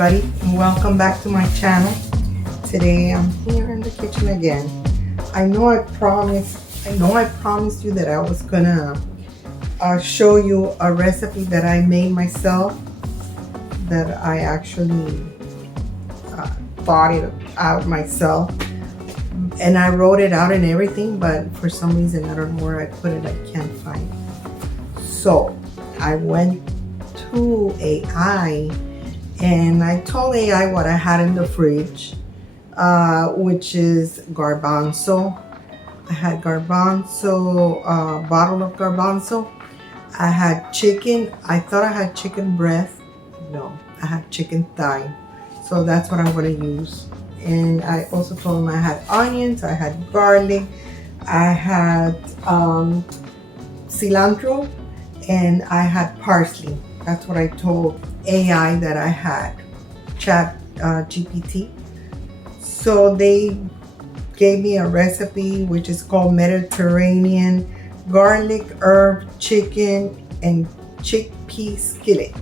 everybody, and welcome back to my channel. Today I'm here in the kitchen again. I know I promised you that I was gonna show you a recipe that I made myself, that I actually thought it out myself, and I wrote it out and everything, but for some reason I don't know where I put it. I can't find it. So I went to AI and I told AI what I had in the fridge, which is garbanzo. I had garbanzo, bottle of garbanzo. I had chicken. I thought I had chicken breast. No, I had chicken thigh. So that's what I'm going to use. And I also told him I had onions, I had garlic, I had cilantro, and I had parsley. That's what I told AI that I had, Chat GPT. So they gave me a recipe which is called Mediterranean garlic herb chicken and chickpea skillet.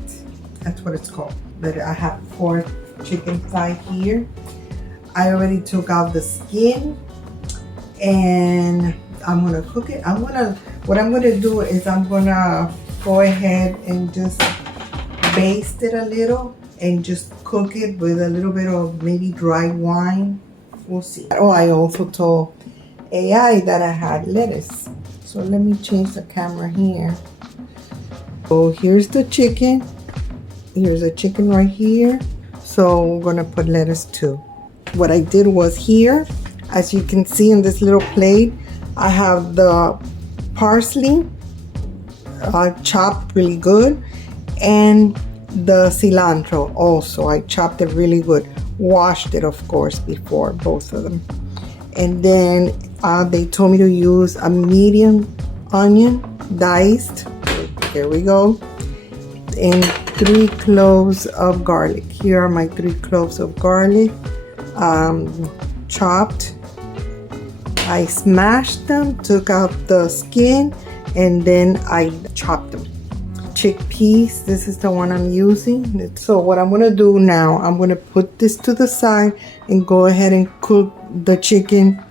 That's what it's called. But I have 4 chicken thigh here. I already took out the skin and I'm gonna cook it. What I'm gonna do is I'm gonna go ahead and just baste it a little and just cook it with a little bit of maybe dry wine. We'll see. Oh, I also told AI that I had lettuce. So let me change the camera here. So here's the chicken. Here's a chicken right here. So we're gonna put lettuce too. What I did was here, as you can see in this little plate, I have the parsley chopped really good, and the cilantro also. I chopped it really good. Washed it, of course, before, both of them. And then they told me to use a medium onion, diced. Here we go. And 3 cloves of garlic. Here are my 3 cloves of garlic, chopped. I smashed them, took out the skin, and then I chopped them. Chickpeas, this is the one I'm using. So what I'm gonna do now, I'm gonna put this to the side and go ahead and cook the chicken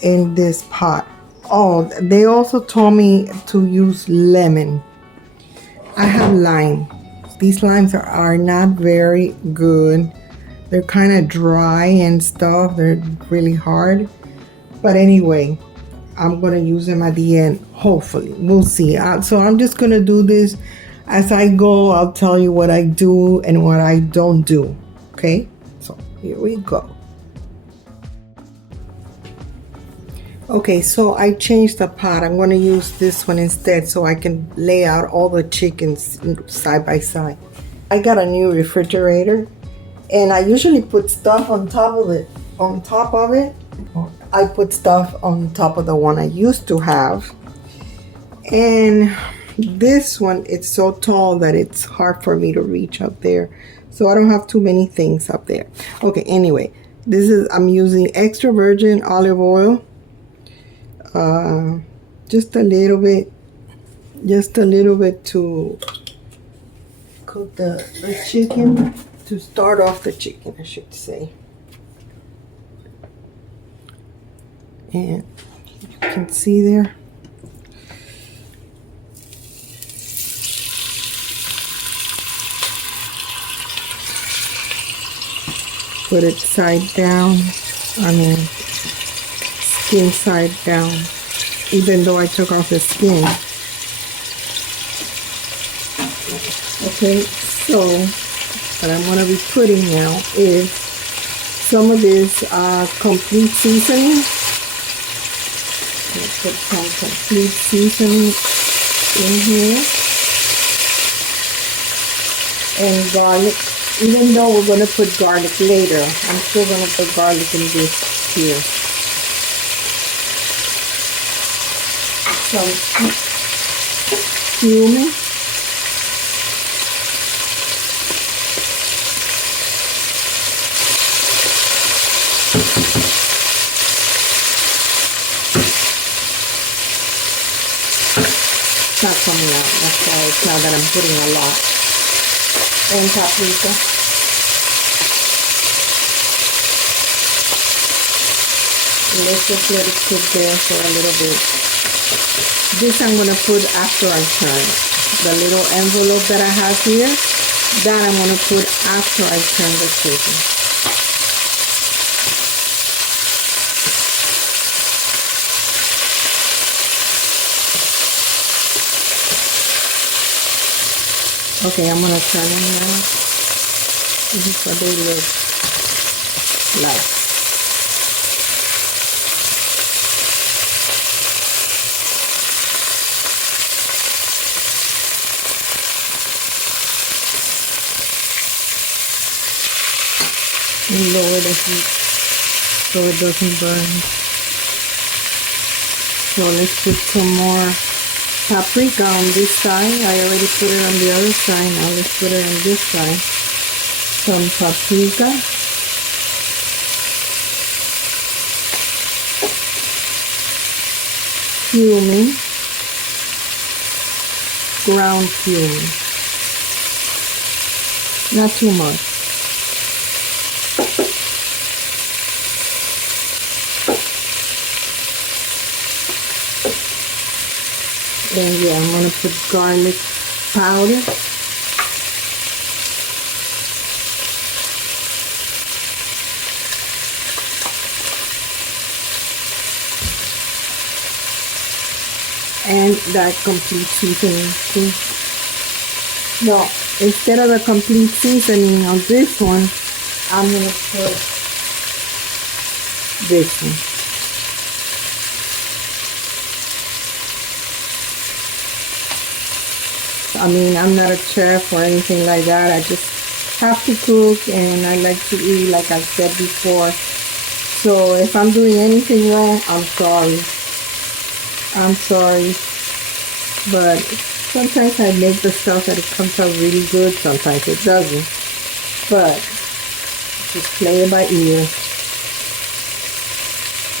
in this pot. Oh, they also told me to use lemon. I have lime. These limes are not very good. They're kind of dry and stuff. They're really hard. But anyway, I'm going to use them at the end, hopefully. We'll see. So I'm just going to do this as I go. I'll tell you what I do and what I don't do. Okay? So here we go. Okay, so I changed the pot. I'm going to use this one instead so I can lay out all the chickens side by side. I got a new refrigerator, and I usually put stuff on top of it. I put stuff on top of the one I used to have. And this one, it's so tall that it's hard for me to reach up there. So I don't have too many things up there. Okay, anyway, I'm using extra virgin olive oil. Just a little bit to cook the chicken, to start off the chicken, I should say. And you can see there. Put it side down, skin side down, even though I took off the skin. Okay, so what I'm going to be putting now is some of this complete seasoning. I'm going to put some complete seasoning in here. And garlic. Even though we're going to put garlic later, I'm still going to put garlic in this here. Some cumin. It's not coming out, that's why it's now that I'm putting a lot. And paprika. Let's just let it cook there for a little bit. This I'm going to put after I turn. The little envelope that I have here, that I'm going to put after I turn the chicken. Okay, I'm going to turn them now. This is what they look like. And lower the heat so it doesn't burn. So let's put some more paprika on this side. I already put it on the other side. Now let's put it on this side. Some paprika. Cumin. Ground cumin. Not too much. And yeah, I'm going to put garlic powder. And that complete seasoning too. No, instead of the complete seasoning on this one, I'm going to put this one. I mean, I'm not a chef or anything like that. I just have to cook and I like to eat, like I said before. So if I'm doing anything wrong, I'm sorry. I'm sorry. But sometimes I make the stuff that it comes out really good. Sometimes it doesn't. But just play it by ear.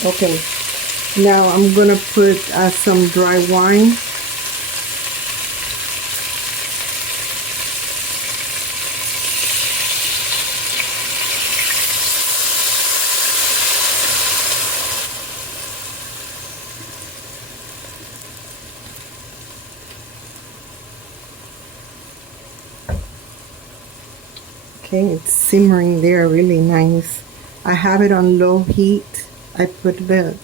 Okay. Now I'm going to put some dry wine. Okay, it's simmering there really nice. I have it on low heat. I put it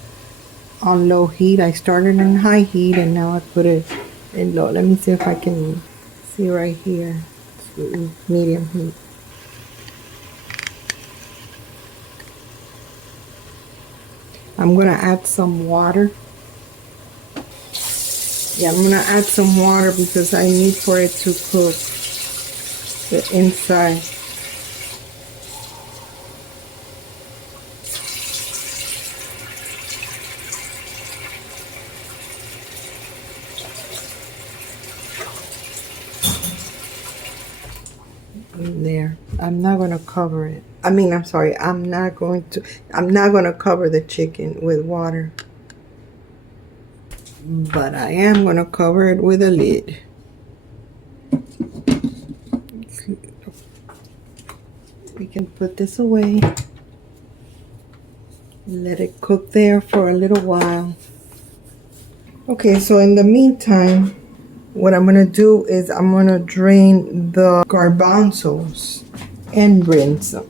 on low heat. I started in high heat and now I put it in low. Let me see if I can see right here. It's medium heat. I'm gonna add some water. Yeah, I'm gonna add some water because I need for it to cook the inside. There. I'm not going to cover it. I'm not going to cover the chicken with water. But I am going to cover it with a lid. We can put this away. Let it cook there for a little while. Okay, so in the meantime, what I'm going to do is I'm going to drain the garbanzos and rinse them.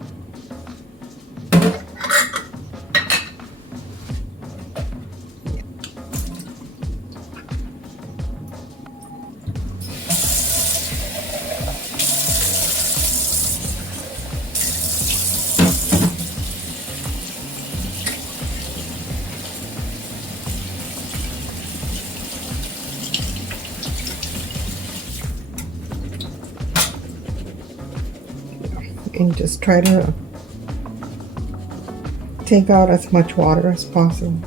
And just try to take out as much water as possible.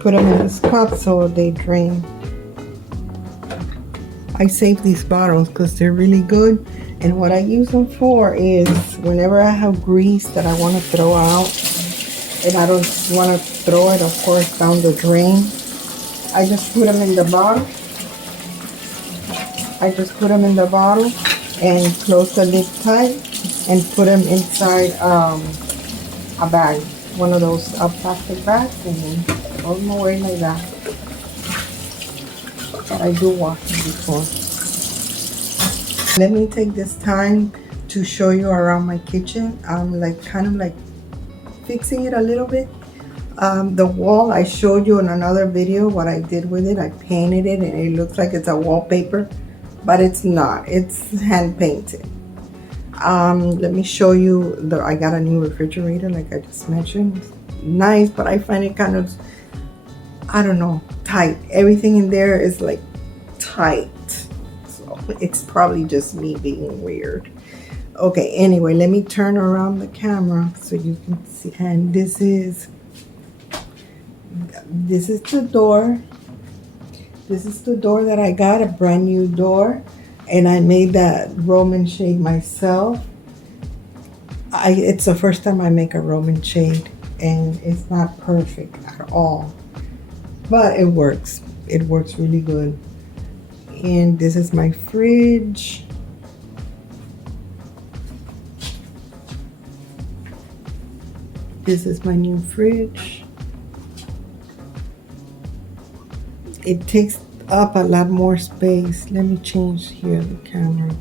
Put them in this cup so they drain. I save these bottles because they're really good, and what I use them for is whenever I have grease that I want to throw out and I don't want to throw it, of course, down the drain, I just put them in the bottle. I just put them in the bottle and close the lid tight and put them inside a bag, one of those plastic bags, and then throw them away like that. But I do wash them before. Let me take this time to show you around my kitchen. I'm like kind of like fixing it a little bit. The wall, I showed you in another video what I did with it. I painted it and it looks like it's a wallpaper, but it's not. It's hand painted. Let me show you. I got a new refrigerator, like I just mentioned. Nice, but I find it kind of, I don't know, tight. Everything in there is like tight. So it's probably just me being weird. Okay, anyway, let me turn around the camera so you can see. And this is the door. This is the door that I got, a brand new door. And I made that Roman shade myself. It's the first time I make a Roman shade, and it's not perfect at all, but it works. It works really good. And this is my fridge. This is my new fridge. It takes up a lot more space. Let me change here the camera.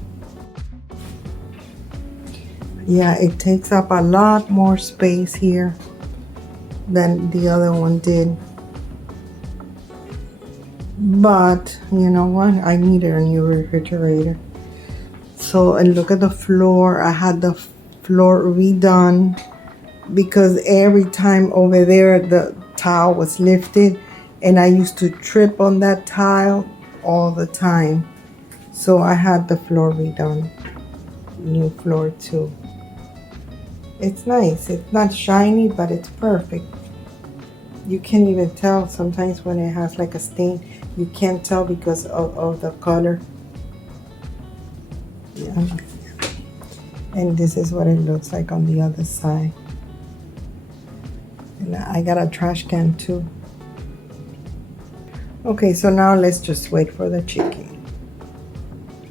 Yeah, it takes up a lot more space here than the other one did. But you know what? I needed a new refrigerator. So, and look at the floor. I had the floor redone because every time over there the tile was lifted, and I used to trip on that tile all the time. So I had the floor redone. New floor too. It's nice. It's not shiny, but it's perfect. You can't even tell sometimes when it has like a stain. You can't tell because of the color. Yeah. And this is what it looks like on the other side. And I got a trash can too. Okay, so now let's just wait for the chicken.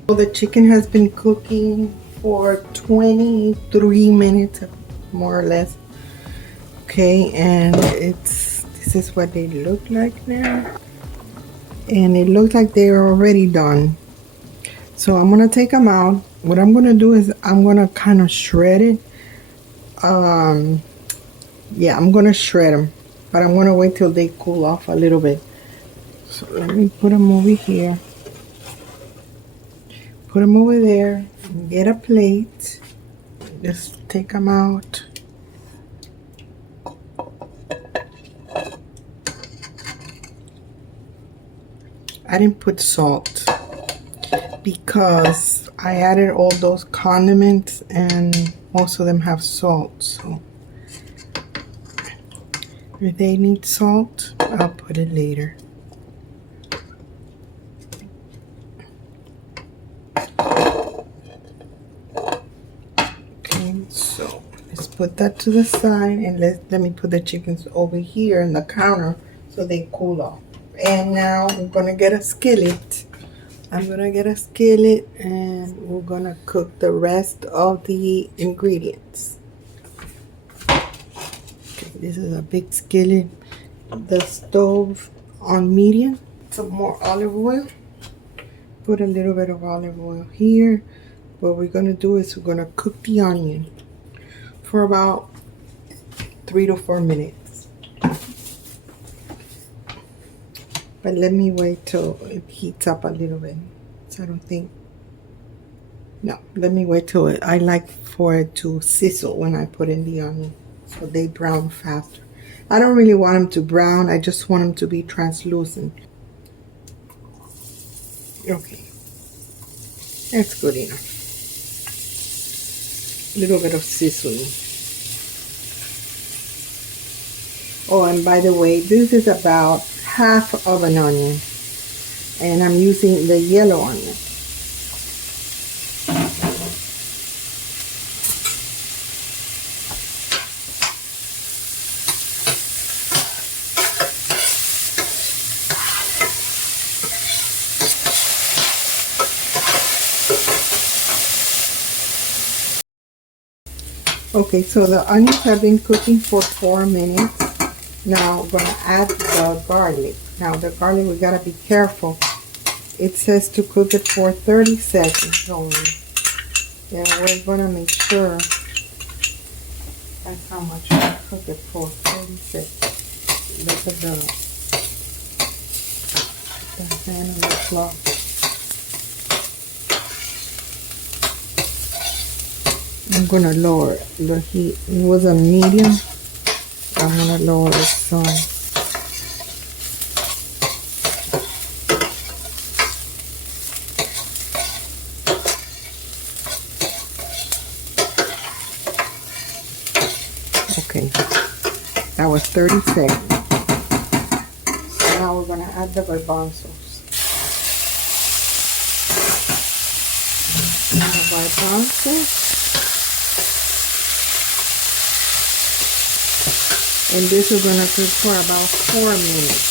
So the chicken has been cooking for 23 minutes, more or less. Okay, and this is what they look like now. And it looks like they're already done. So I'm gonna take them out. What I'm gonna do is I'm gonna kind of shred it. Yeah, I'm gonna shred them, but I'm gonna wait till they cool off a little bit. So let me put them over here. Put them over there. Get a plate. Just take them out. I didn't put salt because I added all those condiments and most of them have salt. So if they need salt, I'll put it later. So let's put that to the side, and let me put the chickens over here in the counter so they cool off. And now we're gonna get a skillet. I'm gonna get a skillet and we're gonna cook the rest of the ingredients. Okay, this is a big skillet. The stove on medium. Some more olive oil. Put a little bit of olive oil here. What we're gonna do is we're gonna cook the onion for about 3 to 4 minutes. But let me wait till it heats up a little bit. So I don't think, no, let me wait till it, I like for it to sizzle when I put in the onion so they brown faster. I don't really want them to brown, I just want them to be translucent. Okay, that's good enough. A little bit of sizzling. Oh, and by the way, this is about half of an onion, and I'm using the yellow onion. Okay, so the onions have been cooking for 4 minutes. Now we're gonna add the garlic. Now the garlic, we gotta be careful. It says to cook it for 30 seconds only. And we're gonna make sure that's how much I cook it for, 30 seconds. Look at the hand on the cloth. I'm gonna lower the heat. It was a medium. I'm gonna lower it some. Okay, that was 30 seconds. So now we're gonna add the garbanzos. And this is gonna cook for about 4 minutes.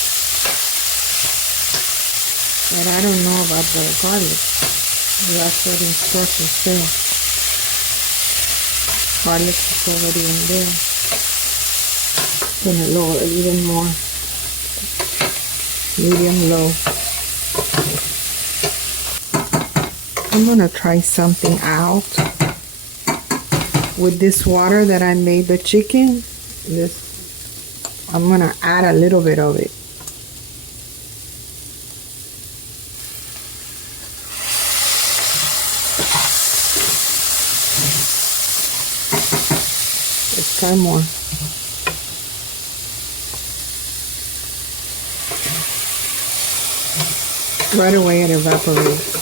And I don't know about the garlic. That's what the instructions say. Garlic is already in there. Gonna lower it even more. Medium low. I'm gonna try something out with this water that I made the chicken. I'm gonna add a little bit of it. Let's try more. Right away it evaporates.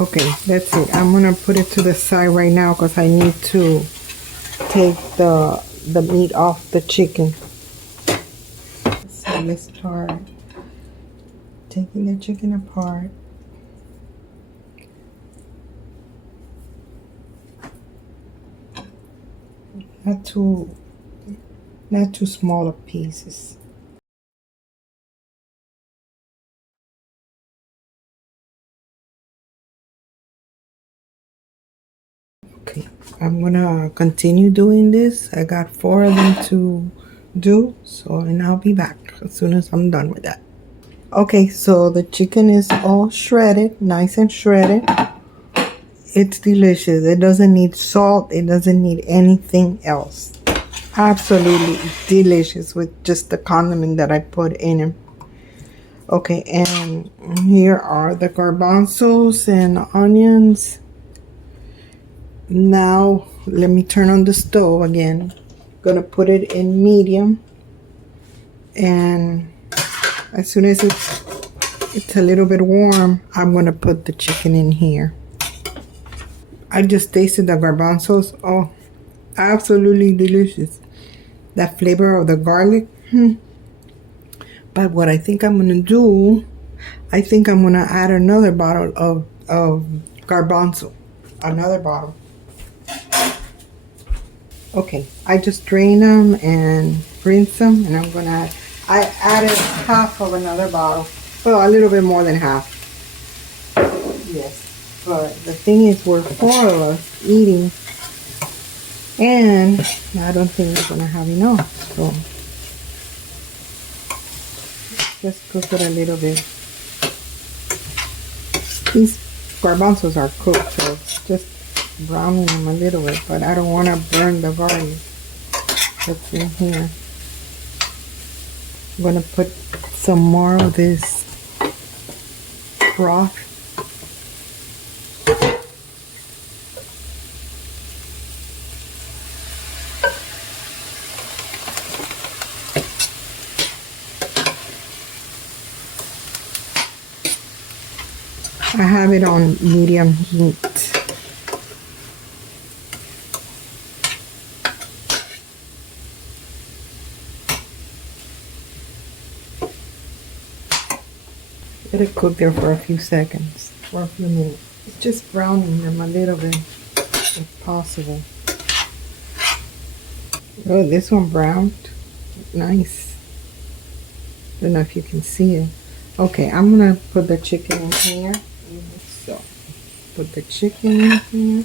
Okay, that's it. I'm gonna put it to the side right now because I need to take the meat off the chicken. So let's start taking the chicken apart. Not too small of pieces. Okay, I'm gonna continue doing this. I got 4 of them to do, and I'll be back as soon as I'm done with that. Okay, so the chicken is all shredded, nice and shredded. It's delicious. It doesn't need salt. It doesn't need anything else. Absolutely delicious with just the condiment that I put in it. Okay, and here are the garbanzos and onions. Now let me turn on the stove again. Gonna put it in medium, and as soon as it's a little bit warm, I'm gonna put the chicken in here. I just tasted the garbanzos. Oh, absolutely delicious. That flavor of the garlic. But what I think I'm gonna do, I think I'm gonna add another bottle of garbanzo. Another bottle. Okay, I just drained them and rinsed them, and I added half of another bottle. Well, a little bit more than half. Yes, but the thing is, we're 4 of us eating, and I don't think we're gonna have enough. So just cook it a little bit. These garbanzos are cooked, so it's just browning them a little bit, but I don't want to burn the garlic that's in here. I'm going to put some more of this broth. I have it on medium heat. Let it cook there for a few seconds, for a few minutes. It's just browning them a little bit, if possible. Oh, this one browned. nice. I don't know if you can see it. Okay, I'm gonna put the chicken in here. So, put the chicken in here.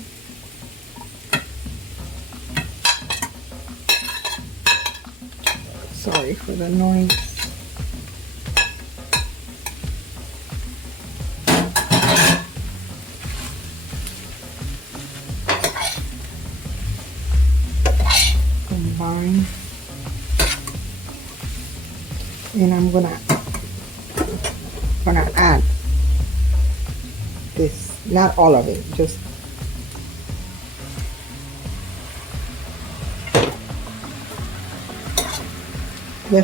Sorry for the noise. Combine. And I'm gonna add this, not all of it, just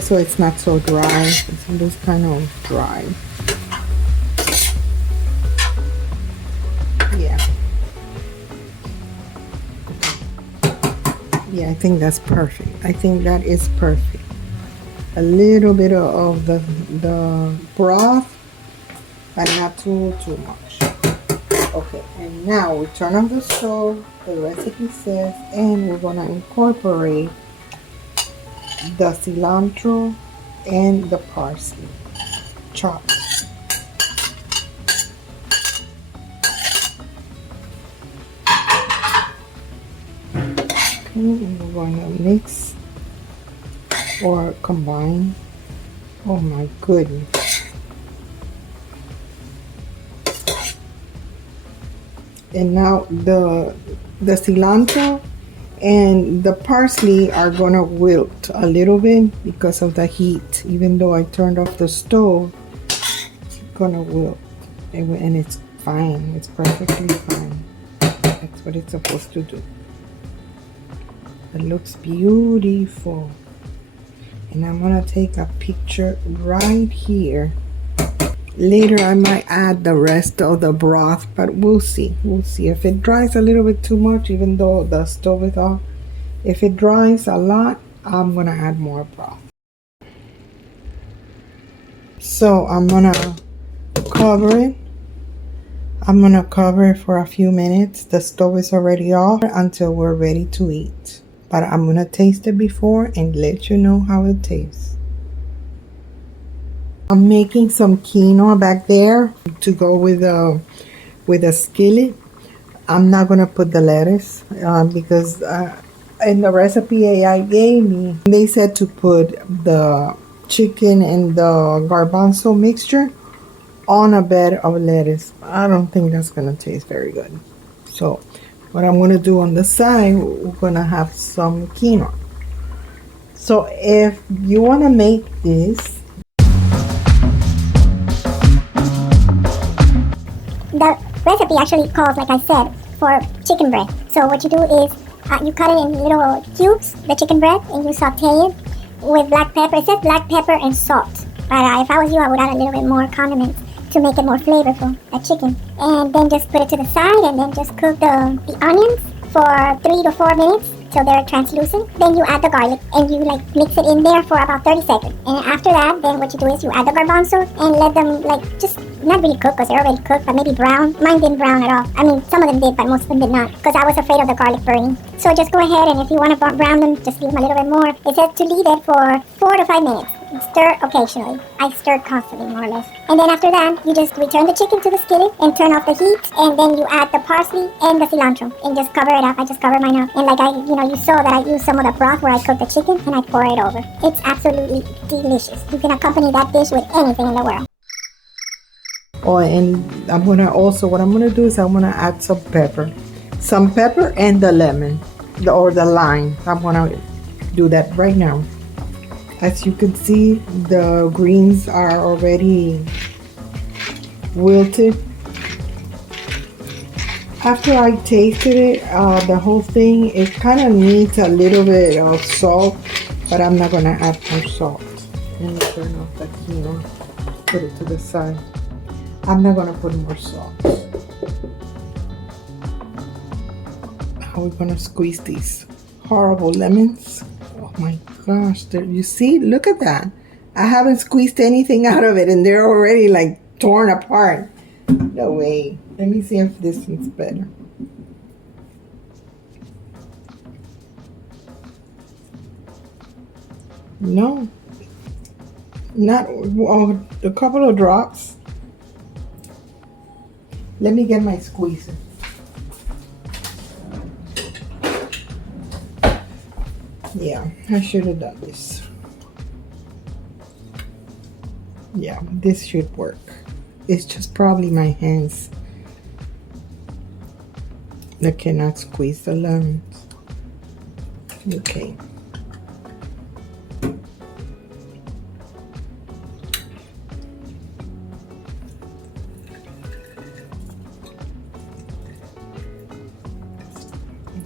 so it's not so dry. It's just kind of dry. Yeah, I think that's perfect. I think that is perfect. A little bit of the broth, but not too much. Okay, and now we turn on the stove. The recipe says, and we're gonna incorporate the cilantro and the parsley chopped. And we're going to mix or combine. Oh my goodness. And now the cilantro and the parsley are gonna wilt a little bit because of the heat. Even though I turned off the stove, it's gonna wilt, and it's fine. It's perfectly fine. That's what it's supposed to do. It looks beautiful. And I'm gonna take a picture right here. Later I might add the rest of the broth, but we'll see. We'll see. If it dries a little bit too much, even though the stove is off, if it dries a lot, I'm gonna add more broth. So I'm gonna cover it. I'm gonna cover it for a few minutes. The stove is already off until we're ready to eat. But I'm gonna taste it before and let you know how it tastes. I'm making some quinoa back there to go with a skillet. I'm not gonna put the lettuce because in the recipe AI gave me, they said to put the chicken and the garbanzo mixture on a bed of lettuce. I don't think that's gonna taste very good. So what I'm gonna do on the side, we're gonna have some quinoa. So if you wanna make this, the recipe actually calls, like I said, for chicken breast. So what you do is you cut it in little cubes, the chicken breast, and you saute it with black pepper. It says black pepper and salt. But if I was you, I would add a little bit more condiments to make it more flavorful, the chicken. And then just put it to the side and then just cook the onions for 3 to 4 minutes till they're translucent. Then you add the garlic and you like mix it in there for about 30 seconds. And after that, then what you do is you add the garbanzo and let them like just not really cook because they're already cooked, but maybe brown. Mine didn't brown at all. I mean, some of them did, but most of them did not because I was afraid of the garlic burning. So just go ahead and if you want to brown them, just leave them a little bit more. It says to leave it for 4 to 5 minutes. Stir occasionally. I stirred constantly, more or less. And then after that, you just return the chicken to the skillet and turn off the heat. And then you add the parsley and the cilantro and just cover it up. I just cover mine up. And like you saw that I used some of the broth where I cooked the chicken and I pour it over. It's absolutely delicious. You can accompany that dish with anything in the world. Oh, and what I'm gonna do is I'm gonna add some pepper and the lemon, or the lime. I'm gonna do that right now. As you can see, the greens are already wilted. After I tasted it, the whole thing, it kind of needs a little bit of salt, but I'm not gonna add more salt. Let me turn off the quinoa, put it to the side. I'm not gonna put more salt. How are we gonna squeeze these horrible lemons? Oh my gosh, you see, look at that. I haven't squeezed anything out of it and they're already like torn apart. No way. Let me see if this one's better. No. Not a couple of drops. Let me get my squeezer. Yeah, I should have done this. Yeah, this should work. It's just probably my hands that cannot squeeze the lemons. Okay.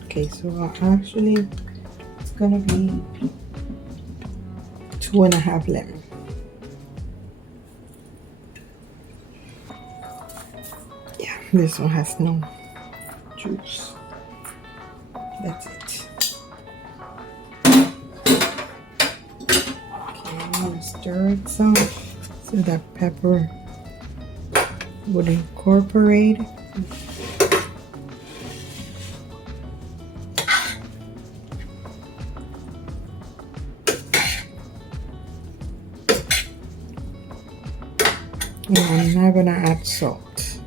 Okay, so actually it's gonna be 2.5 lemons. Yeah, this one has no juice. That's it. Okay, I'm gonna stir it some so that pepper would incorporate. And I'm now gonna add salt.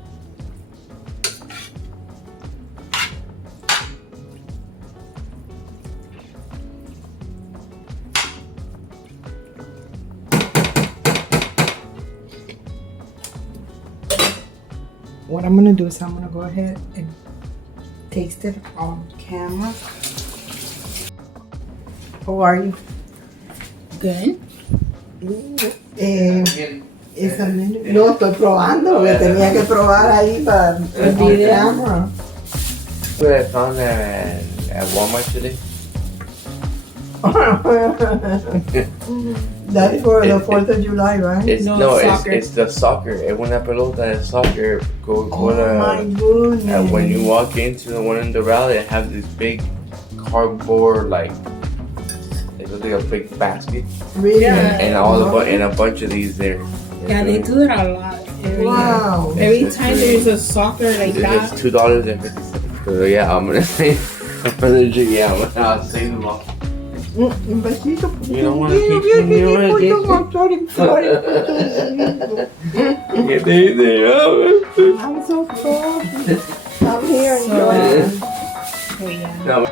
What I'm gonna do is I'm gonna go ahead and taste it on camera. How are you? Good. Esa no, estoy probando, porque tenía que probar ahí para el video. What I found at Walmart today. That is for the 4th of July, right? It's the soccer. Es una pelota de soccer. My goodness. And when you walk into the one in the rally, they have this big cardboard, like it looks like a big basket, Really? Yeah. and a bunch of these there. Yeah, they do that a lot. Wow. Every time there's a soccer like that. It's $2.50. So yeah, I'm gonna say for the drink. Yeah, I'll save them all. Un besito. You don't want to keep me away. Get there. I'm so sorry. I'm here enjoying. Oh yeah. No.